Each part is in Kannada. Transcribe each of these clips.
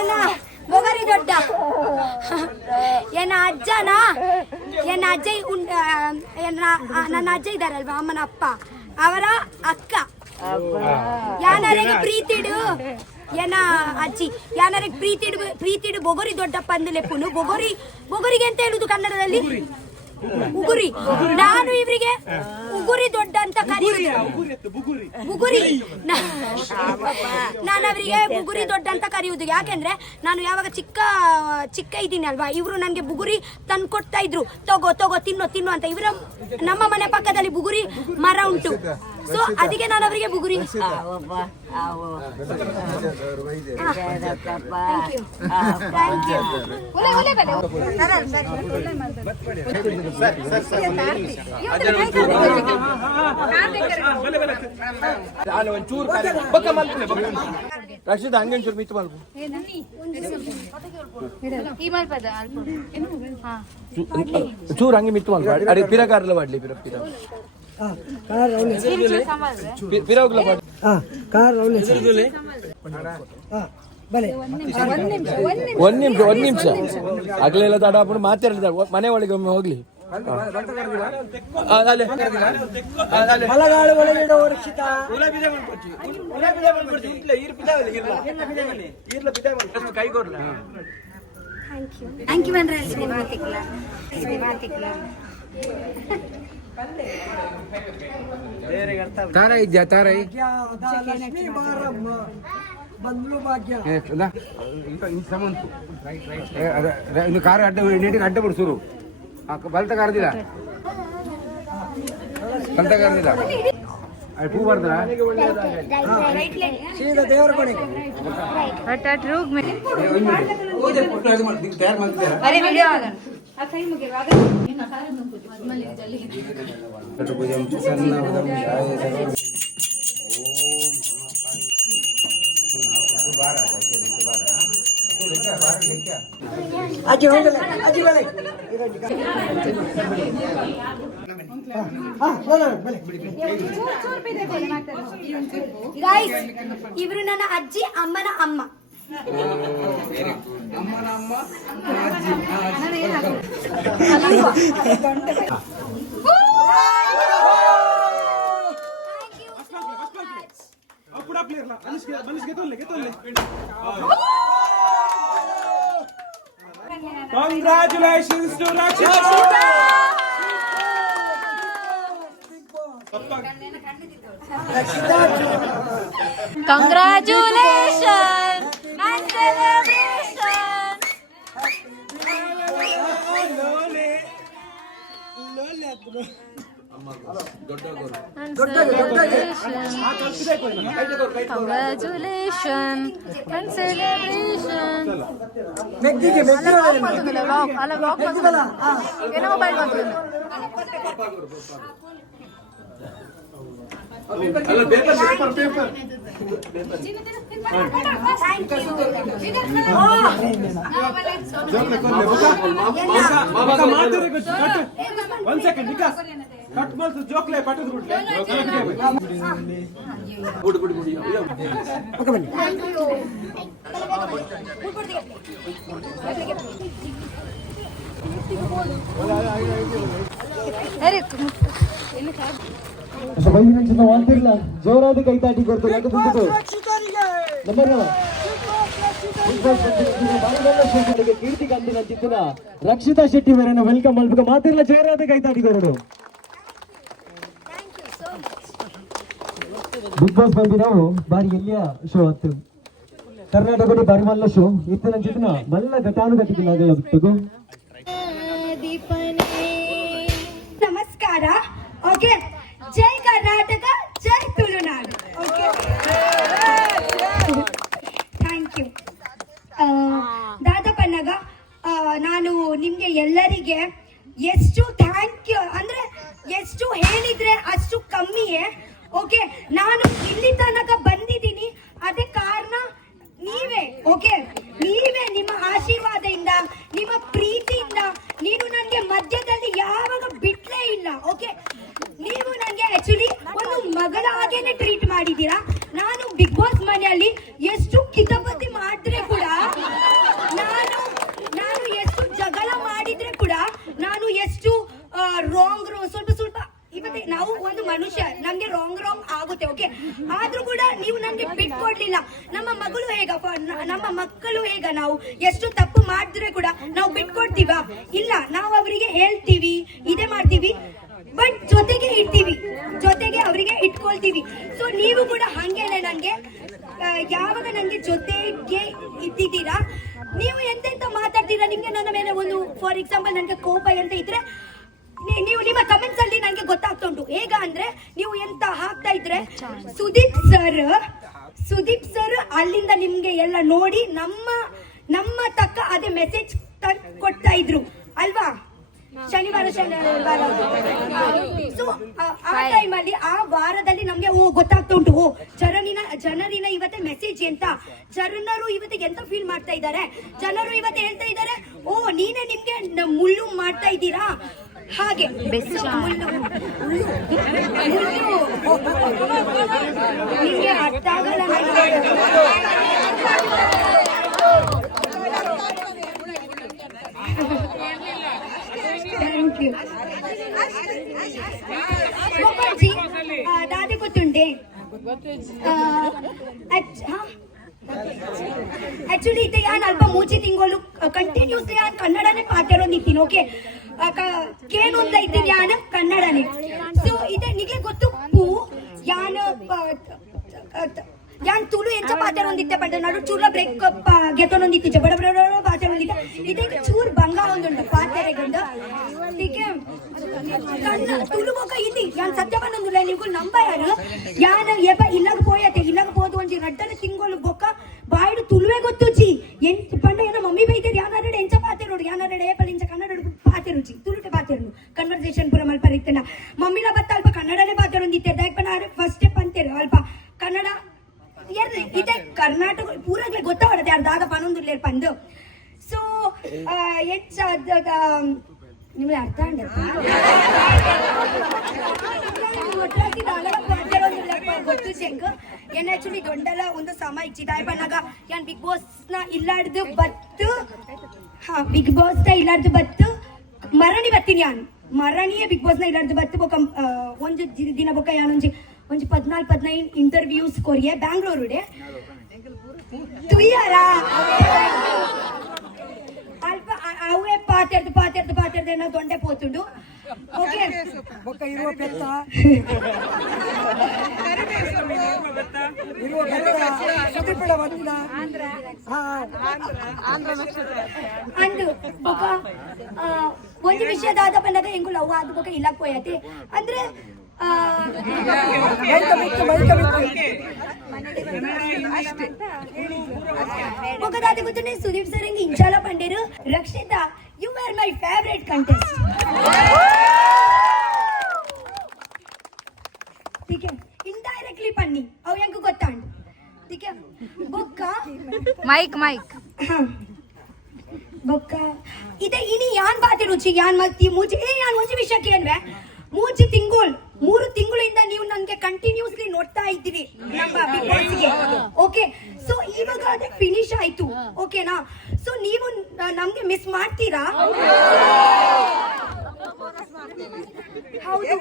ಏನ ಮೊಗರಿ ದೊಡ್ಡ ಏನ ಅಜ್ಜನಾ ಏನ ಅಜ್ಜ ನನ್ನ ಅಜ್ಜ ಇದಾರಲ್ವಾ ಅಮ್ಮನ ಅಪ್ಪ ಅವರ ಅಕ್ಕ ಯಾನರಿಗೆ ಪ್ರೀತಿಡು ಏನ ಅಜ್ಜಿ ಯಾನರಿಗೆ ಪ್ರೀತಿಡು ಬೊಗರಿ ದೊಡ್ಡಪ್ಪ ಅಂದಲೆಪ್ಪುನು ಬೊಗರಿಗೆ ಅಂತ ಹೇಳುದು ಕನ್ನಡದಲ್ಲಿ ಉಗುರಿ. ನಾನು ಇವರಿಗೆ ಉಗುರಿ ದೊಡ್ಡ ಅಂತ ಕರೆಯುವುದು. ಬುಗುರಿ ನಾನು ಅವರಿಗೆ ಬುಗುರಿ ದೊಡ್ಡ ಅಂತ ಕರೆಯುವುದು. ಯಾಕೆಂದ್ರೆ ನಾನು ಯಾವಾಗ ಚಿಕ್ಕ ಇದ್ದೀನಿ ಅಲ್ವಾ, ಇವರು ನನಗೆ ಬುಗುರಿ ತಂದು ಕೊಡ್ತಾ ಇದ್ರು. ತಗೋ ತಿನ್ನು ಅಂತ. ಇವರ ನಮ್ಮ ಮನೆ ಪಕ್ಕದಲ್ಲಿ ಬುಗುರಿ ಮರ ಉಂಟು. ಸೊ ಅದಕ್ಕೆ ನಾನು ಅವರಿಗೆ ಬುಗುರಿ. ರಕ್ಷಿತ ಹಂಗೆ ಒಂಚೂರು ಮಿತ್ತು ಮಾಡ್ಬೋ ಚೂರು ಹಂಗೆ ಮಿತ್ತು ಮಾಡ್ಬಾಡಿ ಅದೇ ಪಿರಕಾರಲ್ಲ ಮಾಡ್ಲಿ ಪಿರ ಒಂದ್ ನಿಮಿಷ ಆಗ್ಲೆಲ್ಲ ತಡ ಹಾಕೊಂಡು ಮಾತಾಡಿದ ಮನೆ ಒಳಗೆ ಒಮ್ಮೆ ಹೋಗ್ಲಿ. ತಾರ ಇದ್ಯಾ ತಾರ ಇನ್ನು ಕಾರ್ ಅಡ್ಡ ನೀಟಿಗೆ ಅಡ್ಡ ಬಿಡ್ಸೂರು ಬಲ್ತ ಕಾರ್ದಿಲ್ಲ ಪೂ ಬರ್ದ ದೇವರ ತಯಾರು ಮಾಡ್ತೀರಾ ಇವರು ನನ್ನ ಅಜ್ಜಿ ಅಮ್ಮನ ಅಮ್ಮ. Congratulations to Rakshita! Congratulations and celebration. Congratulations and celebration. One second, Vikas. Cut malls joke le pattu good. ಜೋರಾದ ಕೈತಾಟಿ ಕೊಡ್ತಾರೆ ಕೀರ್ತಿ ಕಂದಿನ ಚಿತ್ರ ರಕ್ಷಿತಾ ಶೆಟ್ಟಿ ಅವರನ್ನು ವೆಲ್ಕಮ್ ಮಾಡ್ಬೇಕು. ಮಾತಿರ್ಲ ಜೋರಾದ ಕೈತಾಟಿ ಕೊರಡು. ಬಿಗ್ ಬಾಸ್ ಬಂದು ನಾವು ಬಾರಿ ಎಲ್ಲಿಯ ಶೋ ಆಯ್ತು ಕರ್ನಾಟಕದ ಬಾರಿ ಮಲ್ಲ ಶೋ ಇತ್ತಿನ ಚಿತ್ರ ಮಲ್ಲ ಘಟಾನುಘಟಿಗಳಾಗಲು. ನಮಸ್ಕಾರ. ಓಕೆ, ಜೈ ಕರ್ನಾಟಕ, ಜೈ ತುಳುನಾಡು. ಓಕೆ, ಥ್ಯಾಂಕ್ ಯು ದಾದಪ್ಪನಾಗ. ನಾನು ನಿಮ್ಗೆ ಎಲ್ಲರಿಗೆ ಎಷ್ಟು ಥ್ಯಾಂಕ್ ಯು ಅಂದ್ರೆ ಎಷ್ಟು ಹೇಳಿದ್ರೆ ಅಷ್ಟು ಕಮ್ಮಿಯೇ. ಓಕೆ, ನಾನು ಇಲ್ಲಿ ತನಕ ಬಂದಿದ್ದೀನಿ, ಅದೇ ಕಾರಣ ನೀವೇ. ಓಕೆ, ನೀವೇ ನಿಮ್ಮ ಆಶೀರ್ವಾದದಿಂದ, ನಿಮ್ಮ ಪ್ರೀತಿಯಿಂದ. ನೀನು ನನಗೆ ಮಧ್ಯದಲ್ಲಿ ಯಾವಾಗ ಬಿಟ್ಲೇ ಇಲ್ಲ. ಓಕೆ, ನೀವು ನನಗೆ ಆಕ್ಚುಲಿ ಒಂದು ಮಗಳ ಹಾಗೇನೆ ಟ್ರೀಟ್ ಮಾಡಿದ್ದೀರಾ. ನಾನು ಬಿಗ್ ಬಾಸ್ ಮನೆಯಲ್ಲಿ ಎಷ್ಟು ಕಿತಾಪತಿ ಮಾಡಿದ್ರೆ ಕೂಡ ನಮ್ಮ ಮಕ್ಕಳು ಹೇಗ ನಾವು ಎಷ್ಟು ತಪ್ಪು ಮಾಡಿದ್ರೆ ಕೂಡ ನಾವು ಬಿಟ್ಕೊಡ್ತೀವ? ಇಲ್ಲ, ನಾವು ಅವರಿಗೆ ಹೇಳ್ತೀವಿ, ಇದೇ ಮಾಡ್ತೀವಿ, ಬಟ್ ಜೊತೆಗೆ ಇಡ್ತೀವಿ, ಜೊತೆಗೆ ಅವರಿಗೆ ಇಟ್ಕೊಳ್ತೀವಿ. ಸೊ ನೀವು ಕೂಡ ಹಂಗೇನೆ ನಂಗೆ ಯಾವಾಗ ನಂಗೆ ಜೊತೆಗೆ ಇದ್ದಿದ್ದೀರಾ, ನೀವು ಎಂತೆಂತ ಮಾತಾಡ್ತೀರಾ, ನಿಮ್ಗೆ ನನ್ನ ಮೇಲೆ ಒಂದು ಫಾರ್ ಎಕ್ಸಾಂಪಲ್ ನನಗೆ ಕೋಪ ಅಂತ ಇದ್ರೆ ನೀವು ನಿಮ್ಮ ಕಮೆಂಟ್ಸ್ ಅಲ್ಲಿ ನನಗೆ ಗೊತ್ತಾಗ್ತಾ ಉಂಟು. ಹೇಗ ಅಂದ್ರೆ ನೀವು ಎಂತ ಹಾಕ್ತಾ ಇದ್ರೆ ಸುದೀಪ್ ಸರ್ ಅಲ್ಲಿಂದ ನಿಮ್ಗೆ ಎಲ್ಲ ನೋಡಿ ನಮ್ಮ ತಕ್ಕ ಅದೇ ಮೆಸೇಜ್ ಕೊಡ್ತಾ ಇದ್ರು ಅಲ್ವಾ, ಶನಿವಾರ. ಸೊ ಆ ಟೈಮಲ್ಲಿ ಆ ವಾರದಲ್ಲಿ ನಮ್ಗೆ ಗೊತ್ತಾಗ್ತಾ ಉಂಟು, ಜನರಿನ ಇವತ್ತೆ ಮೆಸೇಜ್ ಎಂತ, ಜನರು ಇವತ್ತಿಗೆ ಎಂತ ಫೀಲ್ ಮಾಡ್ತಾ ಇದ್ದಾರೆ, ಜನರು ಇವತ್ತು ಹೇಳ್ತಾ ಇದ್ದಾರೆ, ನೀನೇ ನಿಮ್ಗೆ ಮುಳ್ಳು ಮಾಡ್ತಾ ಇದ್ದೀರಾ ಹಾಗೆ. ನಿಮ್ಗೆ ಅರ್ಥ ಆಗಲ್ಲ ಥ್ಯಾಂಕ್ ಯು ದಾದಿ ಗೊತ್ತುಂಟೆ. ಆಕ್ಚುಲಿ ಇದು ಯಾನ್ ಅಲ್ಪ ಮೂಚಿ ತಿಂಗಳು ಕಂಟಿನ್ಯೂಸ್ಲಿ ಯಾನ್ ಕನ್ನಡನೇ ಪಾಠರೊಂದಿತ್ತೀನಿ. ಓಕೆ, ಕೇಳೊಂದ ಇದ್ದೀನಿ ಯಾನ್ ಕನ್ನಡನೇ. ಸೊ ಇದೆ ನಿಗೆ ಗೊತ್ತು ಯಾನ್ ತುಳು ಎಂಚ ಪಾಠರೊಂದಿತ್ತೆ ಬಟ್ ನಡು ಚೂರ್ಲ ಬ್ರೇಕ್ ಗೆತ್ತೊಂದಿತ್ತು ಬಡ ಬಡ ಪಾಠರೊಂದಿದ್ದೆ. ಇದಕ್ಕೆ ಚೂರ್ ಭಂಗ ಒಂದುಂಟು ಪಾಠರೆಗೊಂದು ಇದಕ್ಕೆ ತುಳು ಬೊಕ ಇಲ್ಲಿ ಯಾನ್ ಸತ್ಯ ಬಂದೊಂದುಲ್ಲ ನೀವು ನಂಬ ಯಾರು ಯಾನ್ ಎಪ್ಪ ಇಲ್ಲಗ ಪೋದು ಒಂಜಿ ರಡ್ಡನ ತಿಂಗಳು ಬೊಕ್ಕ ಬಾಯ್ಡು ತುಳುವೆ ಗೊತ್ತುಜಿ ಎಂತ ಪಂಡ ಏನೋ ಮಮ್ಮಿ ಬೈತಾರೆ ಯಾನಾರಡೆ ಎಂಚ ಪಾತೆರೋಡು ಯಾನಾರಡೆ ಏಪಲ್ ಇಂಚ ಕನ್ನಡ ಪಾತೆರುಜಿ ತುಳುಟೆ ಪಾತೆರನು ಕನ್ವರ್ಸೇಷನ್ ಪೂರ ಮಲ್ಪ ಇರ್ತೇನ ಮಮ್ಮಿಲ ಬತ್ತ ಅಲ್ಪ ಕನ್ನಡನೇ ಪಾತೆರೊಂದಿತ್ತೆ ದಾಯಕ ಫಸ್ಟ್ ಸ್ಟೆಪ್ ಅಂತೀರ ಅಲ್ಪ ಕನ್ನಡ ಇದೆ ಕರ್ನಾಟಕ ಪೂರಾಗ್ಲೇ ಗೊತ್ತಾವಡದೆ ಯಾರು ದಾಗ ಪನೊಂದುಲ್ಲೇರ್ ಪಂದು. ಸೊ ಹೆಚ್ಚ ನಿಮ್ಗೆ ಅರ್ಥ ಗೊತ್ತು ಚೆಂಕ್ ಏನ್ ಆಕ್ಚುಲಿ ದೊಡ್ಡಲ ಒಂದು ಸಮ ಇಚ್ಚಿದಾಯ ಬಣ್ಣಗ ಯಾನ್ ಬಿಗ್ ಬಾಸ್ ನ ಇಲ್ಲಾಡ್ದು ಬತ್ತು ಬಿಗ್ ಬಾಸ್ ನ ಇಲ್ಲಾಡ್ದು ಬತ್ತು ಮರಣಿ ಬತ್ತೀನಿ ಯಾನ್ ಮರಣಿಯೇ ಬಿಗ್ ಬಾಸ್ ನ ಇಲ್ಲಾಡ್ದು ಬತ್ತು ಬೊಕ ಒಂದು ದಿನ ಬೊಕ ಯಾನೊಂಜಿ 14-15 ಇಂಟರ್ವ್ಯೂಸ್ ಕೊರಿಯೆ ಬ್ಯಾಂಗ್ಳೂರುಡೆ ತುಯ್ಯಾರ ಅಲ್ಪ ಅವೇ ಪಾತೆರ್ದು ಏನೋ ದೊಂಡೆ ಪೋತುಂಡು. ಓಕೆ ಅಂದು ಒಂದು ವಿಷಯದಾದ ಬಂದಾಗ ಹೆಂಗು ಲವ್ ಆದ ಬೊಕ ಇಲ್ಲಕ್ ಪೋಯತಿ ಅಂದ್ರೆ ఒకదాది కూర్చొని సుదీప్ సార్ ఇంక ఇంచాల పండిరు Rakshitha you are my favourite contest ठीक है इंडायरेक्टली पन्नी अव यांक ಗೊತ್ತಾಂಡ್ ठीक है ಬೊಕ್ಕ ಮೈಕ್ ಬೊಕ್ಕ ಇದೆ ಇನಿ ಯಾನ್ ಬಾತಿ ರುಚಿ ಯಾನ್ ಮತ್ತಿ ಮೂಚಿ ಯಾನ್ ಒಂಜಿ ವಿಷಯ ಕೇಳ್ವೆ 3 ತಿಂಗಳಿಂದ ನೀವು ನನಗೆ ಕಂಟಿನ್ಯೂಸ್ಲಿ ನೋಡ್ತಾ ಇದ್ದೀರಿ ನಮ್ಮ ಬಿಗ್ ಬಾಸ್ಗೆ. ಓಕೆ, ಸೊ ಇವಾಗ ಅದೇ ಫಿನಿಶ್ ಆಯ್ತು. ಓಕೆನಾ? ಸೊ ನೀವು ನಮ್ಗೆ ಮಿಸ್ ಮಾಡ್ತೀರಾ? ಹೌದು,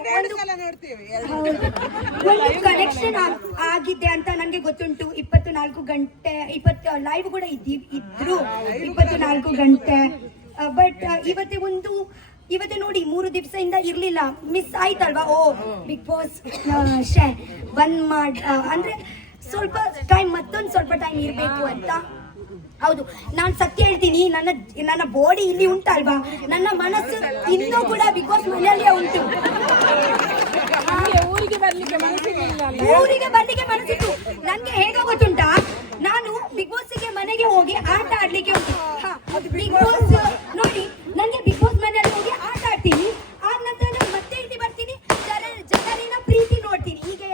ಒಂದು ಕನೆಕ್ಷನ್ ಆಗಿದೆ ಅಂತ ನನಗೆ ಗೊತ್ತುಂಟು. 24 ಗಂಟೆ ಲೈವ್ ಕೂಡ ಇದ್ರು 24 ಗಂಟೆ. ಬಟ್ ಇವತ್ತೇ ನೋಡಿ 3 ದಿವಸದಿಂದ ಇರ್ಲಿಲ್ಲ, ಮಿಸ್ ಆಯ್ತಲ್ವಾ. ಬಿಗ್ ಬಾಸ್ ಬಂದ್ ಅಂದ್ರೆ ಮತ್ತೊಂದು ಸ್ವಲ್ಪ ಟೈಮ್ ಇರ್ಬೇಕು ಅಂತ. ಹೌದು, ನಾನ್ ಸತ್ಯ ಹೇಳ್ತೀನಿ, ನನ್ನ ಬಾಡಿ ಇಲ್ಲಿ ಉಂಟಲ್ವಾ, ನನ್ನ ಮನಸ್ಸು ಇನ್ನೂ ಕೂಡ ಬಿಗ್ ಬಾಸ್ ಮನೆಯಲ್ಲೇ ಉಂಟು. ಊರಿಗೆ ಬರ್ಲಿಕ್ಕೆ ಮನಸ್ಸಿತ್ತು. ನನ್ಗೆ ಹೇಗ ಗೊತ್ತುಂಟಾ, ನಾನು ಬಿಗ್ ಬಾಸ್ಗೆ ಮನೆಗೆ ಹೋಗಿ ಆಟ ಆಡ್ಲಿಕ್ಕೆ ಉಂಟು. ಬಿಗ್ ಬಾಸ್ ನೋಡಿ, ನನ್ಗೆ ಬಿಗ್ ಬಾಸ್ ಮನೆಯಲ್ಲಿ ಹೋಗಿ ಆಟ ಆಡ್ತೀನಿ, ಆದ ನಂತರ ಮತ್ತೆ ಇಲ್ಲಿ ಬರ್ತೀನಿ, ಜನರಿನ ಪ್ರೀತಿ ನೋಡ್ತೀನಿ, ಹೀಗೆ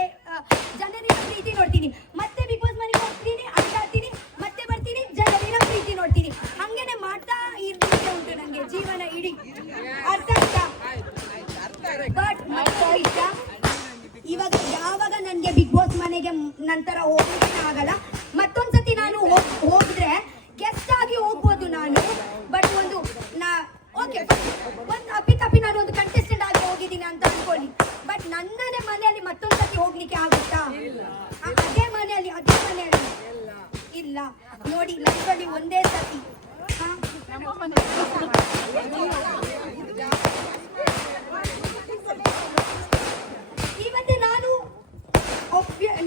ಜನರಿನ ಪ್ರೀತಿ ನೋಡ್ತೀನಿ, ಮತ್ತೆ ಬಿಗ್ ಬಾಸ್ ಮನೆಗೆ ಹೋಗ್ತೀನಿ, ಆಟ ಆಡ್ತೀನಿ, ಮತ್ತೆ ಬರ್ತೀನಿ, ಜನರಿನ ಪ್ರೀತಿ ನೋಡ್ತೀನಿ. ಹಂಗೇನೆ ಮಾಡ್ತಾ ಇರ್ಲಿಕ್ಕೆ ಉಂಟು ನಂಗೆ ಜೀವನ ಇಡೀ. ಅರ್ಥ ಆಯ್ತಾ? ಬಟ್ ಮತ್ತೆ ಇಷ್ಟ ಇವಾಗ ಯಾವಾಗ ನನ್ಗೆ ಬಿಗ್ ಬಾಸ್ ಮನೆಗೆ ನಂತರ ಹೋಗ್ಲಿಕ್ಕೆ ಆಗಲ್ಲ. ಮತ್ತೊಂದ್ಸತಿ ನಾನು ಹೋಗಿದ್ರೆ ಗೆಸ್ಟ್ ಆಗಿ ಹೋಗ್ಬೋದು ನಾನು. ಬಟ್ ಓಕೆ, ಒಂದು ಅಪ್ಪಿ ನಾನು ಒಂದು ಕಂಟೆಸ್ಟೆಂಟ್ ಆಗಿ ಹೋಗಿದ್ದೀನಿ ಅಂತ ಅನ್ಕೊಳ್ಳಿ. ಬಟ್ ನನ್ನದೇ ಮನೆಯಲ್ಲಿ ಮತ್ತೊಂದ್ಸತಿ ಹೋಗ್ಲಿಕ್ಕೆ ಆಗುತ್ತಾ? ಅದೇ ಮನೆಯಲ್ಲಿ ಇಲ್ಲ ನೋಡಿ. ನೋಡಿ ಲೈಫಲ್ಲಿ ಒಂದೇ ಸತಿ. ಹಾ? ಇವತ್ತು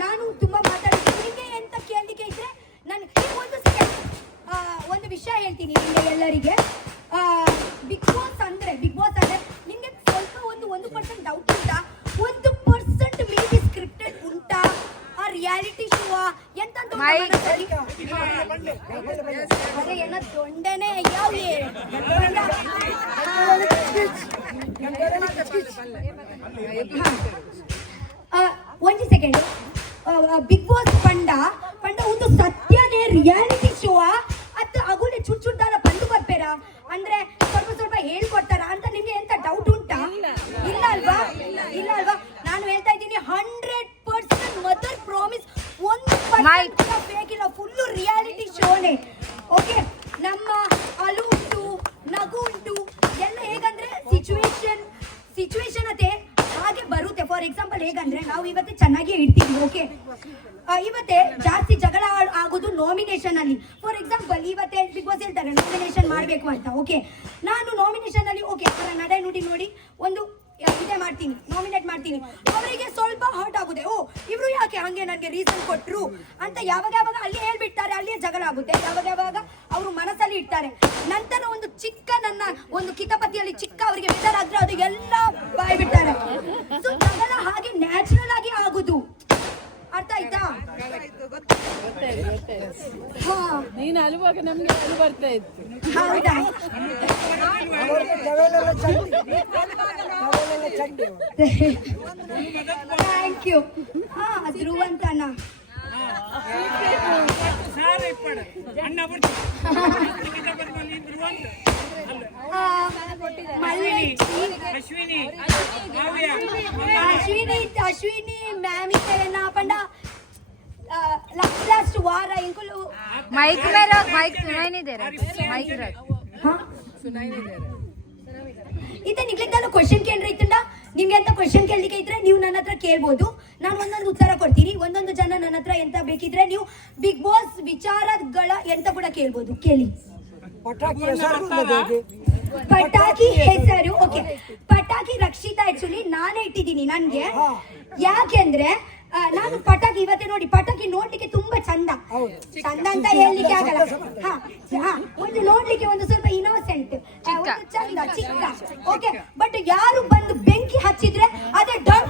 ನಾನು ತುಂಬಾ ಮಾತಾಡ್ತೀನಿ. ನಿಮಗೆ ಎಂತ ಕೇಳಲಿಕ್ಕೆ ಇದ್ರೆ ನಾನು ಒಂದು ಸೆಕೆಂಡ್ ಒಂದು ವಿಷಯ ಹೇಳ್ತೀನಿ ನಿಮಗೆ ಎಲ್ಲರಿಗೆ. ಬಿಗ್ ಬಾಸ್ ಅಂದ್ರೆ ನಿಮಗೆ ಸ್ವಲ್ಪ 1% ಡೌಟ್ ಉಂಟಾ? 1% ಮೇ ಬಿ ಸ್ಕ್ರಿಪ್ಟೆಡ್ ಉಂಟಾ? ಆ ರಿಯಾಲಿಟಿ ಶೋ ಎಂತ ಅದೇ ಏನೋ ದೊಂಡನೆ ಯಾವೇ ಒಂದು ಸೆಕೆಂಡ್. ಬಿಗ್ ಬಾಸ್ ಪಂಡ ಒಂದು ಸತ್ಯನೇ ರಿಯಾಲಿಟಿ ಶೋ ಅತ್ತ ಅಗುಲೆ ಚುಟ್ಟಾರ ಬಂದು ಬರ್ಬೇರ ಅಂದ್ರೆ ಸ್ವಲ್ಪ ಹೇಳ್ಕೊಡ್ತಾರ ಅಂತ ನಿಮ್ಗೆ ಎಂತ ಡೌಟ್ ಉಂಟಾ? ಇಲ್ಲ ಅಲ್ವಾ? ನಾನು ಹೇಳ್ತಾ ಇದ್ದೀನಿ 100% ಮದರ್ ಪ್ರಾಮಿಸ್ 1% ಬೇಕಿಲ್ಲ. Full reality ಶೋನೇ. ಓಕೆ, ನಮ್ಮ ಅಳು ಉಂಟು, ನಗು ಉಂಟು, ಎಲ್ಲ ಹೇಗಂದ್ರೆ ಸಿಚುವೇಶನ್ ಅದೇ ಹಾಗೆ ಬರುತ್ತೆ. ಫಾರ್ ಎಕ್ಸಾಂಪಲ್ ಹೇಗಂದ್ರೆ ನಾವು ಇವತ್ತು ಚೆನ್ನಾಗಿ ಇಡ್ತೀವಿ. ಓಕೆ, ಇವತ್ತೇ ಜಾಸ್ತಿ ಜಗಳ ಆಗೋದು ನಾಮಿನೇಷನ್ ಅಲ್ಲಿ. ಫಾರ್ ಎಕ್ಸಾಂಪಲ್ ಇವತ್ತೇ ಬಿಗ್ ಬಾಸ್ ಹೇಳ್ತಾರೆ ನಾಮಿನೇಷನ್ ಮಾಡಬೇಕು ಅಂತ. ಓಕೆ, ನಾನು ನಾಮಿನೇಷನ್ ಅಲ್ಲಿ ಓಕೆ ಅವರ ನಡೆ ನೋಡಿ ಒಂದು ಇದೇ ಮಾಡ್ತೀನಿ, ನಾಮಿನೇಟ್ ಮಾಡ್ತೀನಿ. ಅವರಿಗೆ ಸ್ವಲ್ಪ ಹರ್ಟ್ ಆಗುತ್ತೆ. ಓ ಇವರು ಯಾಕೆ ಹಂಗೆ ನನಗೆ ರೀಸನ್ ಕೊಟ್ರು ಅಂತ ಯಾವಾಗ ಅಲ್ಲಿ ಹೇಳ್ಬಿಡ್ತಾರೆ. ಅಲ್ಲಿಯೇ ಜಗಳ ಆಗುತ್ತೆ. ಯಾವಾಗ ಅವರು ಮನಸ್ಸಲ್ಲಿ ಇಡ್ತಾರೆ. ನಂತರ ಒಂದು ಚಿಕ್ಕ ನನ್ನ ಒಂದು ಕಿತಾಪತಿಯಲ್ಲಿ ಚಿಕ್ಕ ಅವರಿಗೆ ಬೇಜಾರಾದ್ರೆ ಅದು ಎಲ್ಲ ಬಾಯ್ ಬಿಡ್ತಾರೆ. ಸೊ ಜಗಳ ಹಾಗೆ ನ್ಯಾಚುರಲ್ ಆಗಿ ಆಗುದು. ಅರ್ಥ ಆಯ್ತಾ? ನೀನು ಅಳುವಾಗ ನಮ್ಗೆ ಅಳು ಬರ್ತಾ ಇತ್ತು. ಹೌದಾ? Thank you. ಧ್ರುವಂತನ ಅಶ್ವಿನಿ ಮ್ಯಾಮ್ ಇದ್ದಾರೆನ ಪಂಡ ಲಾಸ್ಟ್ ವಾರ ಇಂಕುಲು ಮೈಕ್ ಮೇಲೆ ಮೈಕ್ ಸುನೈನಿದ್ದಾರೆ. ಮೈಕ್ ಇತ್ತೆ ನಿಗ್ಲಿಕ್ಕೆ ಕ್ವಶನ್ ಕೇಳ್ರಿ ಇತ್ತಂಡ. ನಿಮ್ಗೆ ಎಂತ ಕ್ವಶನ್ ಕೇಳಲಿಕ್ಕೆ ಇದ್ರೆ ನೀವು ನನ್ನ ಹತ್ರ ಕೇಳ್ಬೋದು. ನಾನು ಒಂದೊಂದು ಉತ್ತರ ಕೊಡ್ತೀನಿ. ಒಂದೊಂದು ಜನ ನನ್ನ ಹತ್ರ ಎಂತ ಬೇಕಿದ್ರೆ ನೀವು ಬಿಗ್ ಬಾಸ್ ವಿಚಾರಗಳ ಎಂತ ಕೂಡ ಕೇಳ್ಬೋದು. ಕೇಳಿ. ಪಟಾಕಿ ಹೆಸರು ಓಕೆ, ಪಟಾಕಿ ರಕ್ಷಿತಾ ಆಕ್ಚುಲಿ ನಾನೇ ಇಟ್ಟಿದ್ದೀನಿ ನನ್ಗೆ. ಯಾಕೆಂದ್ರೆ ನಾನು ಪಟಾಕಿ ಇವತ್ತೇ ನೋಡಿ, ಪಟಾಕಿ ನೋಡ್ಲಿಕ್ಕೆ ತುಂಬಾ ಚಂದ ಅಂತ ಹೇಳಲಿಕ್ಕೆ ಆಗಲ್ಲ. ಒಂದು ನೋಡ್ಲಿಕ್ಕೆ ಒಂದು ಸ್ವಲ್ಪ ಇನ್ನೋಸೆಂಟ್ ಚಂದ ಚಿಕ್ಕ. ಓಕೆ, ಬಟ್ ಯಾರು ಬಂದು ಬೆಂಕಿ ಹಚ್ಚಿದ್ರೆ ಅದೇ ಡರ್.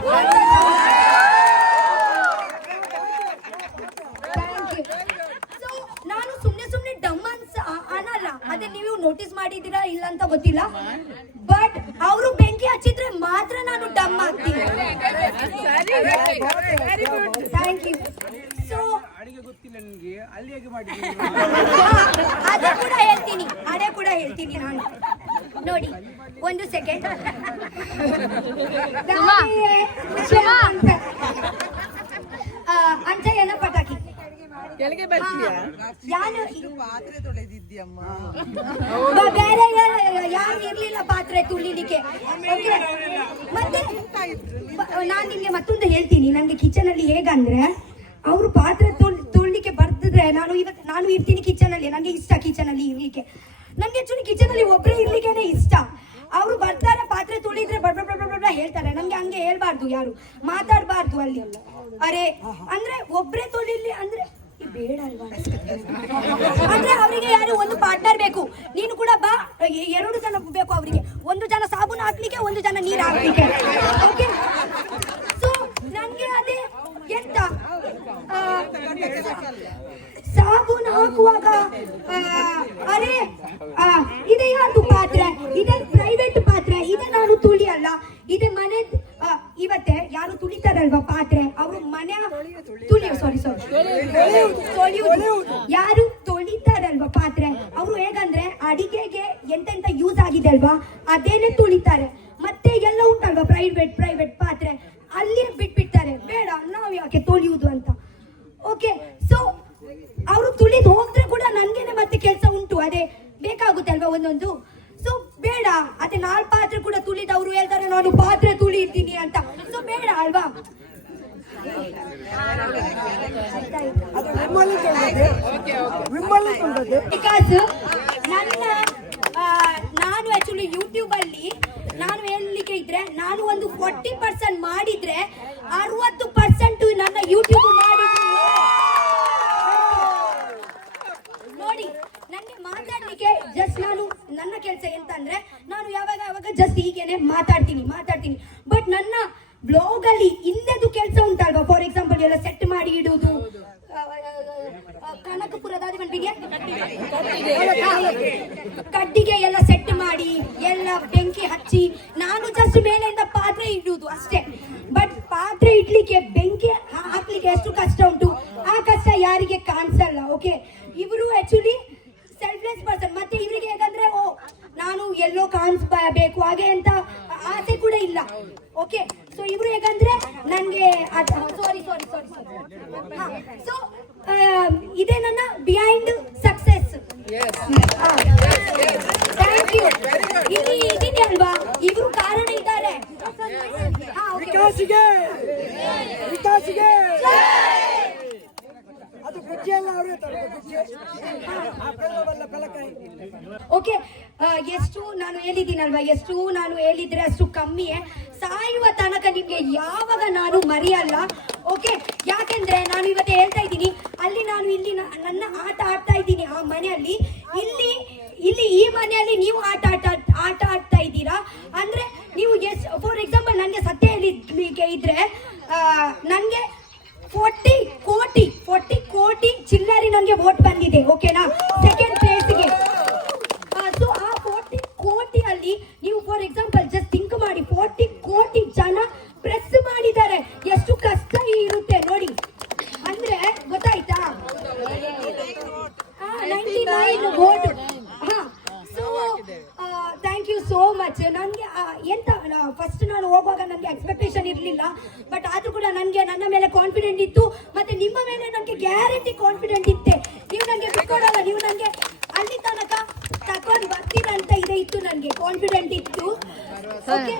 ನಾನು ಸುಮ್ನೆ ಡಮ್ ಅನ್ನಲ್ಲ. ಅದೇ ನೀವು ನೋಟಿಸ್ ಮಾಡಿದ್ದೀರಾ ಇಲ್ಲ ಅಂತ ಗೊತ್ತಿಲ್ಲ. ಬಟ್ ಅವರು ಬೆಂಕಿ ಹಚ್ಚಿದ್ರೆ ಮಾತ್ರ ನಾನು ಡಮ್ ಆಗ್ತೀನಿ. Thank you. ಸೊ ಅದೇ ಕೂಡ ಹೇಳ್ತೀನಿ ನಾನು. ನೋಡಿ ಒಂದು ಸೆಕೆಂಡ್. ಅಂತ ಏನ ಪಟಾಕಿ ಕೆಳಗೆ ಬರ್ತೀಯಾ? ಬೇರೆ ಯಾರು ಇರ್ಲಿಲ್ಲ ಪಾತ್ರೆ ತುಳಿಲಿಕ್ಕೆ. ಮತ್ತೆ ನಾನ್ ನಿಮ್ಗೆ ಮತ್ತೊಂದು ಹೇಳ್ತೀನಿ. ನನ್ಗೆ ಕಿಚನ್ ಅಲ್ಲಿ ಹೇಗಂದ್ರೆ ಅವರು ಪಾತ್ರೆ ತುಳಿಲಿಕ್ಕೆ ಬರ್ತಿದ್ರೆ ನಾನು ಇರ್ತೀನಿ ಕಿಚನ್ ಅಲ್ಲಿ. ನಂಗೆ ಇಷ್ಟ ಕಿಚನ್ ಅಲ್ಲಿ ಇರ್ಲಿಕ್ಕೆ. ನನ್ಗೆ ಆಕ್ಚುಲಿ ಕಿಚನ್ ಅಲ್ಲಿ ಒಬ್ಬರೇ ಇರ್ಲಿಕ್ಕೆ ಇಷ್ಟ. ಅವರು ಬರ್ತಾರೆ ಪಾತ್ರೆ ತುಳಿದ್ರೆ ಬಡ ಹೇಳ್ತಾರೆ. ನಮ್ಗೆ ಹಂಗೆ ಹೇಳ್ಬಾರ್ದು, ಯಾರು ಮಾತಾಡ್ಬಾರ್ದು ಅಲ್ಲಿ. ಅರೆ ಅಂದ್ರೆ ಒಬ್ರೇ ತೊಳಿಲಿ ಅಂದ್ರೆ ಬೇಡ ಅಲ್ವಾ? ಅಂದ್ರೆ ಅವರಿಗೆ ಯಾರು ಒಂದು ಪಾರ್ಟ್ನರ್ ಬೇಕು. ನೀನು ಕೂಡ ಬಾ, 2 ಜನ ಬೇಕು ಅವರಿಗೆ. 1 ಜನ ಸಾಬೂನು ಹಾಕ್ಲಿಕ್ಕೆ, 1 ಜನ ನೀರು ಹಾಕ್ಲಿಕ್ಕೆ. ಓಕೆ, ಸೊ ನನ್ಗೆ ಅದೇ ಎಂತ ಸಾಬೂನು ಹಾಕುವಾಗ ಅರೆ ಇದೆ ಯಾರ್ದು ಪಾತ್ರೆ, ಇದೆ ಪ್ರೈವೇಟ್ ಪಾತ್ರೆ, ಇದೆ ನಾನು ತುಳಿಯಲ್ಲ. ಇದೆ ಮನೆ. ಇವತ್ತೇ ಯಾರು ತುಳಿತಾರಲ್ವಾ ಪಾತ್ರೆ, ಅವರು ಮನೆ ಯಾರು ತೊಳಿತಾರಲ್ವಾ ಪಾತ್ರೆ, ಅವರು ಹೇಗಂದ್ರೆ ಅಡಿಗೆಗೆ ಎಂತೆಂತ ಯೂಸ್ ಆಗಿದೆ ಅಲ್ವಾ ಅದೇನೆ ತುಳಿತಾರೆ. ಮತ್ತೆ ಎಲ್ಲ ಉಂಟಲ್ವಾ ಪ್ರೈವೇಟ್ ಪಾತ್ರೆ, ಅಲ್ಲೇ ಬಿಟ್ಬಿಡ್ತಾರೆ. ಬೇಡ ನಾವು ಯಾಕೆ ತೊಳಿಯುವುದು ಅಂತ. ಓಕೆ, ಸೊ ಅವರು ತುಳಿದು ಹೋದ್ರೆ ಕೂಡ ನನ್ಗೇನೆ ಮತ್ತೆ ಕೆಲಸ ಉಂಟು. ಅದೇ ಬೇಕಾಗುತ್ತೆ ಅಲ್ವಾ ಒಂದೊಂದು. ಸೊ ಬೇಡ, ಅದೇ 4 ಪಾತ್ರೆ ಕೂಡ ತುಳಿದವರು ಹೇಳ್ತಾರೆ ನಾನು ಪಾತ್ರೆ ತುಳಿತೀನಿ ಅಂತ. ಸೊ ಬೇಡ ಅಲ್ವಾ? ವಿಮ್ಮಲ್ಲಿ ಬಿಕಾಸ್ ನನ್ನ ನಾನು ಆಕ್ಚುಲಿ ಯೂಟ್ಯೂಬ್ ಅಲ್ಲಿ ನಾನು ಹೇಳಲಿಕ್ಕೆ ಇದ್ರೆ ನಾನು ಒಂದು 40% ಮಾಡಿದ್ರೆ 60% ನನ್ನ ಯೂಟ್ಯೂಬ್ ಮಾಡಿದ್ರು ನೋಡಿ. ನನಗೆ ಮಾತಾಡ್ಲಿಕ್ಕೆ ಜಸ್ಟ್ ನಾನು ನನ್ನ ಕೆಲಸ ಎಂತ ಅಂದ್ರೆ ನಾನು ಯಾವಾಗ ಜಸ್ಟ್ ಹೀಗೇನೆ ಮಾತಾಡ್ತೀನಿ. ಬಟ್ ನನ್ನ ಬ್ಲಾಗ್ ಅಲ್ಲಿ ಇನ್ನದು ಕೆಲಸ ಉಂಟಲ್ವಾ, ಫಾರ್ ಎಕ್ಸಾಂಪಲ್ ಎಲ್ಲ ಸೆಟ್ ಮಾಡಿ ಇಡುವುದು, ಕನಕಪುರದ ಕಡ್ಡಿಗೆ ಎಲ್ಲ ಸೆಟ್ ಮಾಡಿ ಎಲ್ಲ ಬೆಂಕಿ ಹಚ್ಚಿ ನಾನು ಜಸ್ಟ್ ಮೇಲೆಯಿಂದ ಪಾತ್ರೆ ಇಡುವುದು ಅಷ್ಟೇ. ಬಟ್ ಪಾತ್ರೆ ಇಡ್ಲಿಕ್ಕೆ ಬೆಂಕಿ ಹಾಕ್ಲಿಕ್ಕೆ ಎಷ್ಟು ಕಷ್ಟ ಉಂಟು, ಆ ಕಷ್ಟ ಯಾರಿಗೆ ಕಾಣಿಸಲ್ಲ. ಓಕೆ, ಇವರು ಆಕ್ಚುಲಿ ಸೆಲ್ಫ್ಲೆಸ್ ಪರ್ಸನ್. ಮತ್ತೆ ಇವರಿಗೆ ಹೇಗಂದ್ರೆ ನಾನು ಎಲ್ಲೋ ಕಾಣಿಸ್ಬೇಕು ಹಾಗೆ ಅಂತ ಆಸೆ ಕೂಡ ಇಲ್ಲ. ಓಕೆ, ಸೊ ಇವರು ಹೇಗಂದ್ರೆ ನನ್ಗೆ ಸಾರಿ ಸೊ ಇದೇ ನನ್ನ ಬಿಹೈಂಡ್ ಸಕ್ಸೆಸ್. Thank you. ಇಲ್ಲಿ ಇದೀನಿ ಅಲ್ವಾ, ಇವರು ಕಾರಣ ಇದ್ದಾರೆ. ಓಕೆ, ಎಷ್ಟು ನಾನು ಹೇಳಿದ್ದೀನಲ್ವಾ, ಎಷ್ಟು ನಾನು ಹೇಳಿದ್ರೆ ಅಷ್ಟು ಕಮ್ಮಿಯೇ. ಸಾಯುವ ತನಕ ನಿಮ್ಗೆ ಯಾವಾಗ ನಾನು ಮರೆಯಲ್ಲ. ಓಕೆ, ಯಾಕೆಂದ್ರೆ ನಾನು ಇವತ್ತು ಹೇಳ್ತಾ ಇದ್ದೀನಿ, ಅಲ್ಲಿ ನಾನು ಇಲ್ಲಿ ನನ್ನ ಆಟ ಆಡ್ತಾ ಇದ್ದೀನಿ ಆ ಮನೆಯಲ್ಲಿ, ಇಲ್ಲಿ ಈ ಮನೆಯಲ್ಲಿ ನೀವು ಆಟ ಆಡ್ತಾ ಇದ್ದೀರಾ ಅಂದ್ರೆ ನೀವು ಫಾರ್ ಎಕ್ಸಾಂಪಲ್ ನನಗೆ ಸತ್ಯ ಹೇಳಿಕ್ಕೆ ಇದ್ರೆ ನನಗೆ 40 ಕೋಟಿ ಚಿಲ್ಲರಿ ನನಗೆ ವೋಟ್ ಬಂದಿದೆ. ಓಕೆನಾ, ಸೆಕೆಂಡ್ ಪ್ಲೇಸ್ಗೆ. ಸೊ ಆ 40 ಕೋಟಿಯಲ್ಲಿ ನೀವು ಫಾರ್ ಎಕ್ಸಾಂಪಲ್ ಜಸ್ಟ್ ಥಿಂಕ್ ಮಾಡಿ, 40 ಕೋಟಿ ಜನ ಪ್ರೆಸ್ ಮಾಡಿದ್ದಾರೆ. ಎಷ್ಟು ಕಷ್ಟ ಇರುತ್ತೆ ನೋಡಿ, ಅಂದ್ರೆ ಗೊತ್ತಾಯ್ತಾ? 99 vote. So thank you so much. ನನಗೆ ಎಂತ ಫಸ್ಟ್ ನಾನು ಹೋಗುವಾಗ ನನಗೆ ಎಕ್ಸ್ಪೆಕ್ಟೇಷನ್ ಇರಲಿಲ್ಲ, ಬಟ್ ಆದ್ರೂ ಕೂಡ ನನಗೆ ನನ್ನ ಮೇಲೆ ಕಾನ್ಫಿಡೆಂಟ್ ಇತ್ತು, ಮತ್ತೆ ನಿಮ್ಮ ಮೇಲೆ ನನಗೆ ಗ್ಯಾರಂಟಿ ಕಾನ್ಫಿಡೆಂಟ್ ಇತ್ತೆ. ನೀವು ನನಗೆ ಬಿಟ್ಕೊಡಲ್ಲ, ನೀವು ನನಗೆ ಅಲ್ಲಿ ತನಕ ತಕೊಂಡು ಬರ್ತೀರಂತ ಇತ್ತು, ನನಗೆ ಕಾನ್ಫಿಡೆಂಟ್ ಇತ್ತು. ಓಕೆ,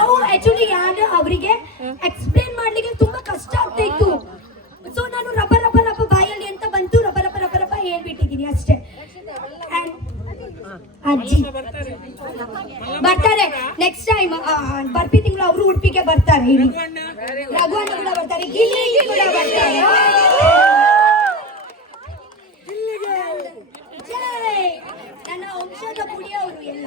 ಅವು ಆಕ್ಚುಲಿ ಯಾರು ಅವರಿಗೆ ಎಕ್ಸ್ಪ್ಲೇನ್ ಮಾಡ್ಲಿಕ್ಕೆ ತುಂಬಾ ಕಷ್ಟ ಆಗ್ತಾ ಇತ್ತು. ಸೊ ನಾನು ರಬ್ಬ ಬಾಯಲ್ಲಿ ಅಂತ ಬಂತು, ರಬ್ಬ ಹೇಳ್ಬಿಟ್ಟಿದ್ದೀನಿ ಅಷ್ಟೇ. ಅಜ್ಜಿ ಬರ್ತಾರೆ ನೆಕ್ಸ್ಟ್ ಟೈಮ್, ಬರ್ಪಿ ತಿಂಗಳು ಅವರು ಉಡುಪಿಗೆ ಬರ್ತಾರೆ. ಇಲ್ಲಿ ರಘುವಣ್ಣ ಕೂಡ ಬರ್ತಾರೆ, ಗಿಲ್ಲಿ ಕೂಡ ಬರ್ತಾರೆ. ನನ್ನ ವಂಶದ ಕುಡಿಯವರು ಎಲ್ಲ.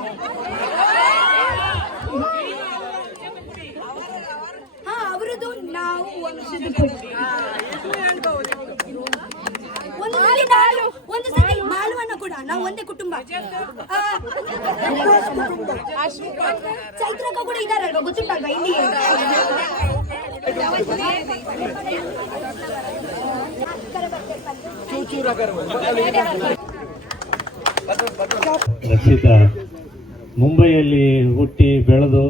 ಅವರದು ನಾವು ವಂಶದ ಕುಡಿ. ಒಂದು ಸತಿ ಮಾಲವನ್ನ ಕೂಡ ನಾವು ಒಂದೇ ಕುಟುಂಬ. ಚೈತ್ರಕ್ಕ ಕೂಡ ಇದಾರಲ್ವಾ, ಗೊತ್ತುಂಟಲ್ವಾ ಇಲ್ಲಿ. ರಕ್ಷಿತಾ ಮುಂಬೈಯಲ್ಲಿ ಹುಟ್ಟಿ ಬೆಳೆದು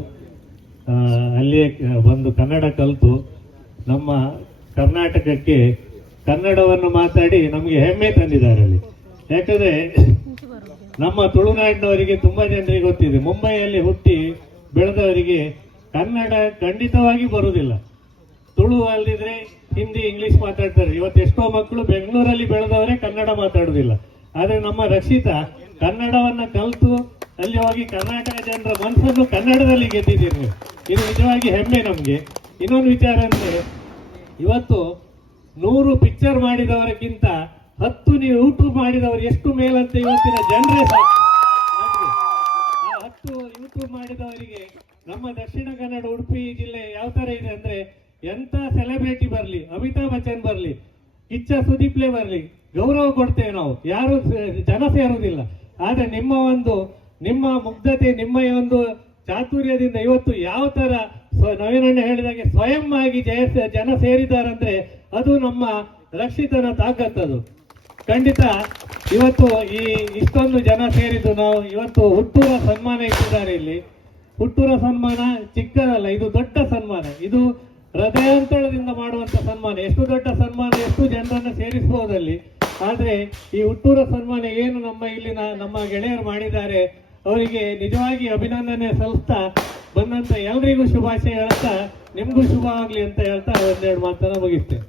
ಅಲ್ಲಿಯೇ ಬಂದು ಕನ್ನಡ ಕಲಿತು ನಮ್ಮ ಕರ್ನಾಟಕಕ್ಕೆ ಕನ್ನಡವನ್ನು ಮಾತಾಡಿ ನಮಗೆ ಹೆಮ್ಮೆ ತಂದಿದ್ದಾರೆ ಅಲ್ಲಿ. ಯಾಕಂದ್ರೆ ನಮ್ಮ ತುಳುನಾಡಿನವರಿಗೆ ತುಂಬಾ ಜನರಿಗೆ ಗೊತ್ತಿದೆ, ಮುಂಬೈಯಲ್ಲಿ ಹುಟ್ಟಿ ಬೆಳೆದವರಿಗೆ ಕನ್ನಡ ಖಂಡಿತವಾಗಿ ಬರುವುದಿಲ್ಲ. ತುಳು ಅಲ್ಲದಿದ್ರೆ ಹಿಂದಿ ಇಂಗ್ಲಿಷ್ ಮಾತಾಡ್ತಾರೆ. ಇವತ್ತು ಎಷ್ಟೋ ಮಕ್ಕಳು ಬೆಂಗಳೂರಲ್ಲಿ ಬೆಳೆದವರೇ ಕನ್ನಡ ಮಾತಾಡುವುದಿಲ್ಲ. ಆದ್ರೆ ನಮ್ಮ ರಕ್ಷಿತಾ ಕನ್ನಡವನ್ನ ಕಲಿತು ಅಲ್ಲಿ ಹೋಗಿ ಕರ್ನಾಟಕ ಜನರ ಮನಸ್ಸನ್ನು ಕನ್ನಡದಲ್ಲಿ ಗೆದ್ದಿದ್ದೀರಿ. ಇದು ನಿಜವಾಗಿ ಹೆಮ್ಮೆ ನಮಗೆ. ಇನ್ನೊಂದು ವಿಚಾರ ಅಂದ್ರೆ, ಇವತ್ತು 100 ಪಿಕ್ಚರ್ ಮಾಡಿದವರಿಗಿಂತ 10 ನೀವು ಯೂಟ್ಯೂಬ್ ಮಾಡಿದವರು ಎಷ್ಟು ಮೇಲಂತ ಇವತ್ತಿನ ಜನರೇ ಸಾಕು. 10 ಯೂಟ್ಯೂಬ್ ಮಾಡಿದವರಿಗೆ ನಮ್ಮ ದಕ್ಷಿಣ ಕನ್ನಡ ಉಡುಪಿ ಜಿಲ್ಲೆ ಯಾವ ತರ ಇದೆ ಅಂದ್ರೆ, ಎಂತ ಸೆಲೆಬ್ರಿಟಿ ಬರ್ಲಿ, ಅಮಿತಾಬ್ ಬಚ್ಚನ್ ಬರ್ಲಿ, ಕಿಚ್ಚ ಸುದೀಪ್ಲೆ ಬರ್ಲಿ, ಗೌರವ ಕೊಡ್ತೇವೆ ನಾವು, ಯಾರು ಜನ ಸೇರುವುದಿಲ್ಲ. ಆದ್ರೆ ನಿಮ್ಮ ಮುಗ್ಧತೆ, ನಿಮ್ಮ ಒಂದು ಚಾತುರ್ಯದಿಂದ ಇವತ್ತು ಯಾವ ತರ ನವೀನಣ್ಣ ಹೇಳಿದಾಗೆ ಸ್ವಯಂ ಆಗಿ ಜನ ಸೇರಿದಾರಂದ್ರೆ ಅದು ನಮ್ಮ ರಕ್ಷಿತನ ತಾಕತ್ತದು. ಖಂಡಿತ ಇವತ್ತು ಇಷ್ಟೊಂದು ಜನ ಸೇರಿದ್ದು ನಾವು ಇವತ್ತು ಹುಟ್ಟೂರ ಸನ್ಮಾನ ಇಟ್ಟಿದ್ದಾರೆ ಇಲ್ಲಿ. ಹುಟ್ಟೂರ ಸನ್ಮಾನ ಚಿಕ್ಕದಲ್ಲ, ಇದು ದೊಡ್ಡ ಸನ್ಮಾನ. ಇದು ಹೃದಯಾಂತರದಿಂದ ಮಾಡುವಂತ ಸನ್ಮಾನ. ಎಷ್ಟು ದೊಡ್ಡ ಸನ್ಮಾನ, ಎಷ್ಟು ಜನರನ್ನು ಸೇರಿಸಬಹುದಲ್ಲಿ. ಆದ್ರೆ ಈ ಹುಟ್ಟೂರ ಸನ್ಮಾನ ಏನು ನಮ್ಮ ಗೆಳೆಯರು ಮಾಡಿದ್ದಾರೆ, ಅವರಿಗೆ ನಿಜವಾಗಿ ಅಭಿನಂದನೆ ಸಲ್ಲಿಸ್ತಾ ಬಂದಂತ ಎಲ್ರಿಗೂ ಶುಭಾಶಯ ಹೇಳ್ತಾ ನಿಮ್ಗೂ ಶುಭ ಆಗ್ಲಿ ಅಂತ ಹೇಳ್ತಾ ಒಂದೆರಡು ಮಾತನ್ನ ಮುಗಿಸ್ತೇನೆ.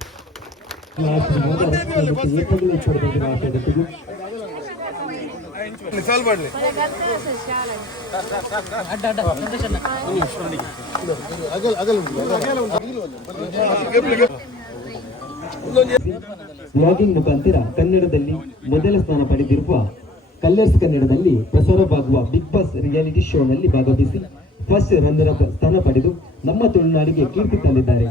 ವ್ಲಾಗಿಂಗ್ ಮುಖಾಂತರ ಕನ್ನಡದಲ್ಲಿ ಮೊದಲ ಸ್ಥಾನ ಪಡೆದಿರುವ ಕಲರ್ಸ್ ಕನ್ನಡದಲ್ಲಿ ಪ್ರಸಾರವಾಗುವ ಬಿಗ್ ಬಾಸ್ ರಿಯಾಲಿಟಿ ಶೋನಲ್ಲಿ ಭಾಗವಹಿಸಿ ಫಸ್ಟ್ ರನ್ನರ್ ಅಪ್ ಸ್ಥಾನ ಪಡೆದು ನಮ್ಮ ತುಳುನಾಡಿಗೆ ಕೀರ್ತಿ ತಂದಿದ್ದಾರೆ.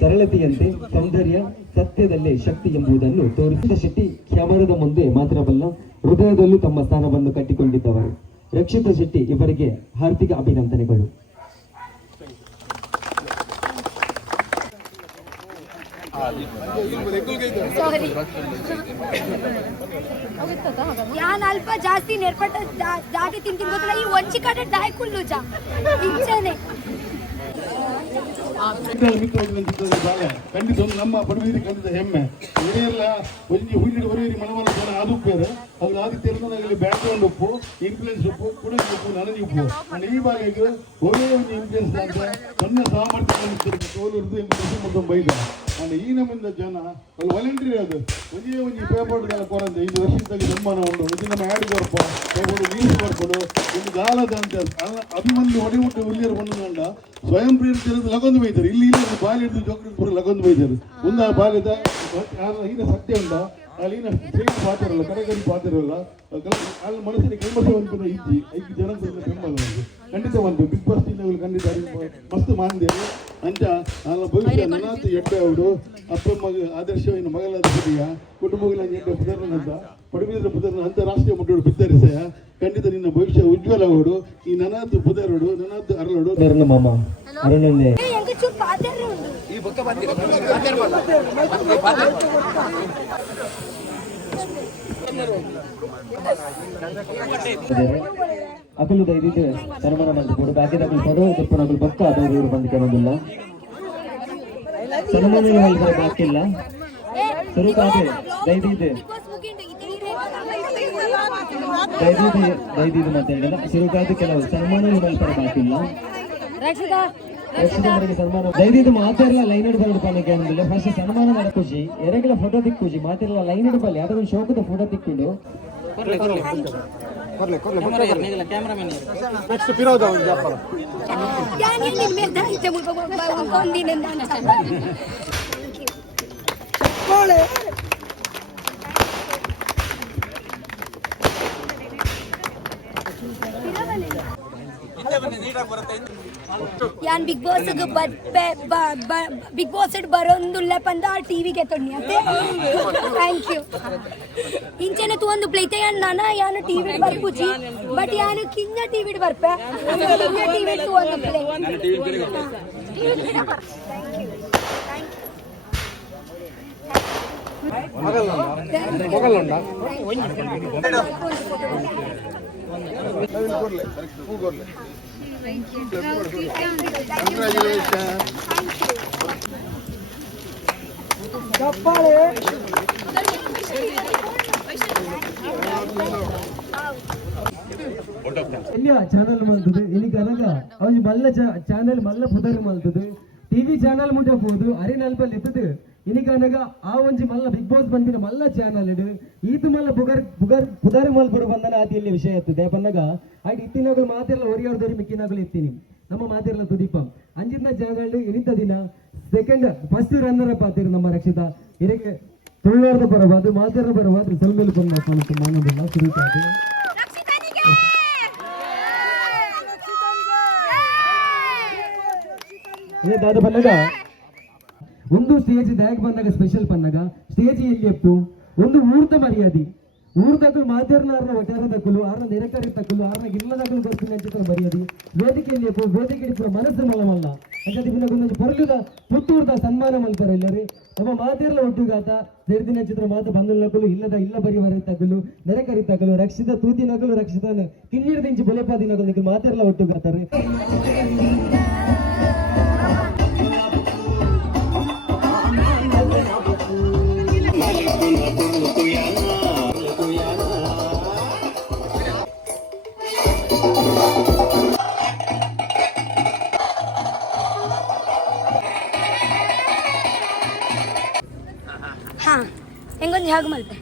ಸರಳತೆಯಂತೆ ಸೌಂದರ್ಯ, ಸತ್ಯದಲ್ಲೇ ಶಕ್ತಿ ಎಂಬುದನ್ನು ತೋರಿಸಿದ ಶೆಟ್ಟಿ ಕ್ಯಾಮರಾದ ಮುಂದೆ ಮಾತ್ರವಲ್ಲ, ಹೃದಯದಲ್ಲೂ ತಮ್ಮ ಸ್ಥಾನವನ್ನು ಕಟ್ಟಿಕೊಂಡಿದ್ದವರು. ರಕ್ಷಿತಾ ಶೆಟ್ಟಿ ಇವರಿಗೆ ಹಾರ್ದಿಕ ಅಭಿನಂದನೆಗಳು. ಯಾನ್ ಅಲ್ಪ ಜಾಸ್ತಿ ನೆರ್ಪಟ್ಟ ದಾಟಿ ತಿಂತೀನಿ ಗೊತ್ತಿಲ್ಲ. ಈ ಒಂಚಿ ಕಡೆ ದಾಯ್ ಕುಲ್ಲುಜ ಇಂಚನೆ ಖಂಡಿತ ಒಂದು ನಮ್ಮ ಪಡುವೀರಿ ಖಂಡಿತ ಹೆಮ್ಮೆ ಒಡೆಯಲ್ಲ ಒಂಜಿ ಹುಲ್ಲಿಡ ಒಡೆಯರಿ ಮನಮನ ಜನ ಅದು ಉಪ್ಪೇರು ಅದು ಆದಿತ್ಯದಲ್ಲಿ ಬ್ಯಾಕ್ಗ್ರೌಂಡ್ ಉಪ್ಪು, ಇನ್ಫ್ಲುಯೆನ್ಸ್ ಉಪ್ಪು, ಕುಡಿದ ಉಪ್ಪು, ನನಗೆ ಉಪ್ಪು ನಾನು ಈ ಬಾಗಿಗೆ ಒಳ್ಳೆಯ ಒಂದು ಇನ್ಫ್ಲುಯೆನ್ಸ್ ಅಂತ ನನ್ನ ಸಾಮರ್ಥ್ಯ ತೋಲಿರ್ದು ಎಂಬ ಬೈದ ನಾನು ಈ ನಮ್ಮಿಂದ ಜನ ಅಲ್ಲಿ ವಾಲಂಟಿಯರ್ ಅದು ಒಂಜಿ ಪೇಪರ್ ಕೊರಂತ 5 ವರ್ಷದಲ್ಲಿ ಸನ್ಮಾನ ಉಂಟು ಇದು ನಮ್ಮ ಆ್ಯಡ್ ಕೊರಪ ಪೇಪರ್ ನೀರು ಕೊಡ್ಕೊಡು ಒಂದು ಗಾಲದ ಅಂತ ಅಭಿಮನ್ಯು ಹೊಡೆಯುಟ್ಟು ಹುಲ್ಲಿಯರು ಬಂದುಕೊಂಡ ಸ್ವಯಂ ಪ್ರೇರಿತ ಲಗೊಂದು ಬೈತಾರೆ ಇಲ್ಲಿ ಬಾಲಿ ಹಿಡಿದು ಜೋಕರಿಗೆ ಪೂರ ಲಗೊಂದು ಬೈತಾರೆ ಒಂದು ಬಾಲ್ಯದ ಈನ ಸತ್ಯ ಉಂಟ ಅಲ್ಲಿನ ಸೇರಿ ಪಾತ್ರಲ್ಲ ಕಡೆಗರಿ ಪಾತ್ರಲ್ಲ ಅಲ್ಲಿ ಮನಸ್ಸಿನ ಕೆಮ್ಮಸ ಒಂದು ಇಜ್ಜಿ 5 ಜನ ಬೆಂಬಲ ಖಂಡಿತ ಒಂದು ಬಿಗ್ ಬಾಸ್ ಟೀಮ್ಗಳು ಖಂಡಿತ ಮಸ್ತ್ ಮಾಂದೇರು ಅಂಚ ನನ್ನ ಭವಿಷ್ಯ ನನ್ನಾತು ಎಡ್ಡೆ ಅವಡು ಅಪ್ಪ ಮಗ ಆದರ್ಶವಿನ ಮಗಲಾದ ಪುದಿಯ ಕುಟುಂಬಗಳ ಎಡ್ಡೆ ಪುದರ್ನಂತ ಪಡುಬಿದ್ರ ಪುದರ್ನ ಅಂತಾರಾಷ್ಟ್ರೀಯ ಮುಟ್ಟೋಡು ಬಿತ್ತರಿಸೆಯ ಖಂಡಿತ ನಿನ್ನ ಭವಿಷ್ಯ ಉಜ್ವಲ ಅವಡು ಈ ನನಾತು ಪುದರೋಡು ನನಾತು ಅರಳೋಡು ಮಾಮ ಅರುಣನ್ನೇ ಅಕಲು ದೈದಿದ್ದು ಸನ್ಮಾನ ಮಾಡಿಕೊಡು ಬಾಕಿದ ಪದವು ತಿಪ್ಪನಗಳು ಪಕ್ಕ ಅದವರು ಇವರು ಬಂದಿಕ್ಕೆ ಬಂದಿಲ್ಲ ಸನ್ಮಾನ ಹೇಳಿದ್ರೆ ಬಾಕಿಲ್ಲ ಸ್ವರೂಪಾದೆ ದೈದಿದ್ದು ದೈದಿದ್ದು ಮಾತಾಡಿಲ್ಲ ಸ್ವರೂಪಾದ ಕೆಲವು ಸನ್ಮಾನ ಮಲ್ಪರ ಬಾಕಿಲ್ಲ ರಕ್ಷಿತವರಿಗೆ ಸನ್ಮಾನ ದೈದಿದ್ದು ಮಾತಾಡಲ್ಲ ಲೈನ್ ಹಿಡ್ಬಲ್ಲ ಪಾನಕ್ಕೆ ಅನ್ನೋದಿಲ್ಲ ಫಸ್ಟ್ ಸನ್ಮಾನ ಮಾಡ ಖುಷಿ ಎರಗಿಲ ಫೋಟೋ ತಿಕ್ ಖುಷಿ ಮಾತಾಡಲ್ಲ ಲೈನ್ ಹಿಡ್ಬಲ್ಲ ಯಾವ್ದೊಂದು ಶೋಕದ ಫೋಟೋ ತಿಕ್ಕಿಡು ಯಾನ್ ಬಿಗ್ ಬಾಸ್ ಬಿಗ್ ಬಾಸ್ ಬರೋಂದುಲ್ಲ ಪಂದ ಟಿವಿಗೆ ತೊಣ್ಣಿ ಅಂತೆ ಥ್ಯಾಂಕ್ ಯು ಇಂಚೆನೆ ತು ಒಂದು ಪ್ಲೇತೆ ನಾನ ಯಾನು ಟಿವಿ ಬರ್ಪುಜಿ ಬಟ್ ಯಾನು ಕಿಂಜ ಟಿವಿ ಬರ್ಪೆ ಕಿಂಜ ಟಿವಿ ತು ಒಂದು ಪ್ಲೇ ಚಾನಲ್ ಮಲ್ತದೆ ಇಲ್ಲಿ ಕನಗ ಅವು ಮಲ್ಲ ಚಾನಲ್ ಮಲ್ಲ ಪುದರ್ ಮಲ್ತದೆ ಟಿವಿ ಚಾನಲ್ ಮುಟ್ಟ ಹೋದು ಅರಿನ ಅಲ್ಪ ಲೆತ್ತದು ಇನಿಕನಗ ಆ ಒಂಜಿ ಮಲ್ಲ ಬಿಗ್ ಬಾಸ್ ಬಂದಿನ ಮಲ್ಲ ಚಾನಲ್ ಇಡು ಈತು ಮಲ್ಲ ಪುದರ್ ಮಲ್ ಬರು ಬಂದನ ಆತಿಯಲ್ಲಿ ವಿಷಯ ಎತ್ತದೆ ಪನ್ನಗ ಆಯ್ತು ಇತ್ತಿನಾಗಲು ಮಾತೆಲ್ಲ ಒರಿಯಾರ್ದರಿ ಮಿಕ್ಕಿನಾಗಲು ಎತ್ತೀನಿ ನಮ್ಮ ಮಾತೆಲ್ಲ ತುದೀಪಂ ಅಂಜಿನ ಚಾನಲ್ ಇನಿತ ದಿನ ಸೆಕೆಂಡ್ ಫಸ್ಟ್ ರನ್ನರ್ ಅಪ್ ಆತಿರು ನಮ್ಮ ರಕ್ಷಿತಾ ಇದಕ್ಕೆ ತುಳುನಾಡದ ಬರಬಾರ್ದು ಮಾತೆಲ್ಲ ಬರಬಾರ್ದು ಸಲ್ಮೇಲೆ ಬಂದ ಮಾನವಿಲ್ಲ ಶುರುತಾಗಿ ದಾದ ಪನ್ನಗ ಒಂದು ಸ್ಟೇಜ್ ದಾಯಕ ಬಂದಾಗ ಸ್ಪೆಷಲ್ ಪನ್ನಗ ಸ್ಟೇಜ್ ಎಲ್ಲಿ ಎಪ್ಪು ಒಂದು ಊರ್ದ ಮರ್ಯಾದೆ ಊರ್ದಕ್ಕಲು ಮಾತೇರ್ನಾರ್ನ ಒಟ್ಟಾರದಕ್ಕಲು ಆರ್ನ ನೆರೆಕರಿ ತಕ್ಕಲು ಆರ್ನ ಗಿಲ್ಲದಕ್ಕಲು ಬರ್ತೀನಿ ಅಂಚಿತ್ರ ಮರ್ಯಾದೆ ವೇದಿಕೆಯಲ್ಲಿ ಎಪ್ಪು ವೇದಿಕೆ ಪೂರ ಮನಸ್ಸು ಮಲಮಲ್ಲ ಅಂಚದಿ ಪುನಗೊಂದು ಪೊರಲುದ ಪುತ್ತೂರ್ದ ಸನ್ಮಾನ ಮಲ್ತಾರೆ ಎಲ್ಲರೂ ನಮ್ಮ ಮಾತೇರ್ಲ ಒಟ್ಟುಗಾತ ಸೇರ್ದಿನ ಚಿತ್ರ ಮಾತು ಬಂದುಲ್ಲಕ್ಕಲು ಇಲ್ಲ ಬರಿ ವರ ತಕ್ಕಲು ನೆರೆಕರಿ ತಕ್ಕಲು ರಕ್ಷಿತ ತೂತಿನಕಲು ರಕ್ಷಿತನ ಕಿನ್ನೀರ್ದಿಂಚಿ ಬೊಲೆಪಾದಿನಕಲು ಮಾತೇರ್ಲ ಒಟ್ಟುಗಾತಾರೆ ಹೇಗೆ ಮಲ್ಪೆ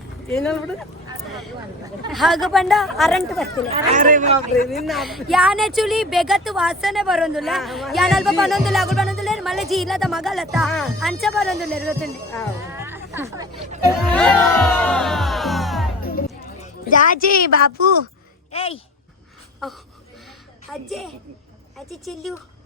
ಹಾಗ ಬಂಡ ಅರಂಟ್ ಬರ್ತಿಲ್ಲ ಯಾನೆ ಚುಲಿ ಬೆಗತ್ತು ವಾಸನೆ ಬರೋದಿಲ್ಲ ಯಾನಲ್ಪ ಬನ್ನೊಂದಿಲ್ಲ ಅಗಳು ಬನ್ನೊಂದಿಲ್ಲ ಮಳೆ ಜಿ ಇಲ್ಲದ ಮಗಲತ್ತ ಅಂಚ ಬರೋದಿಲ್ಲ ಇರುತ್ತಂడి ಜಾಜಿ ಬಾಪು ಏಯ್ ಅಜ್ಜೆ ಅಜ್ಜಿ ಚಿಲ್ಲು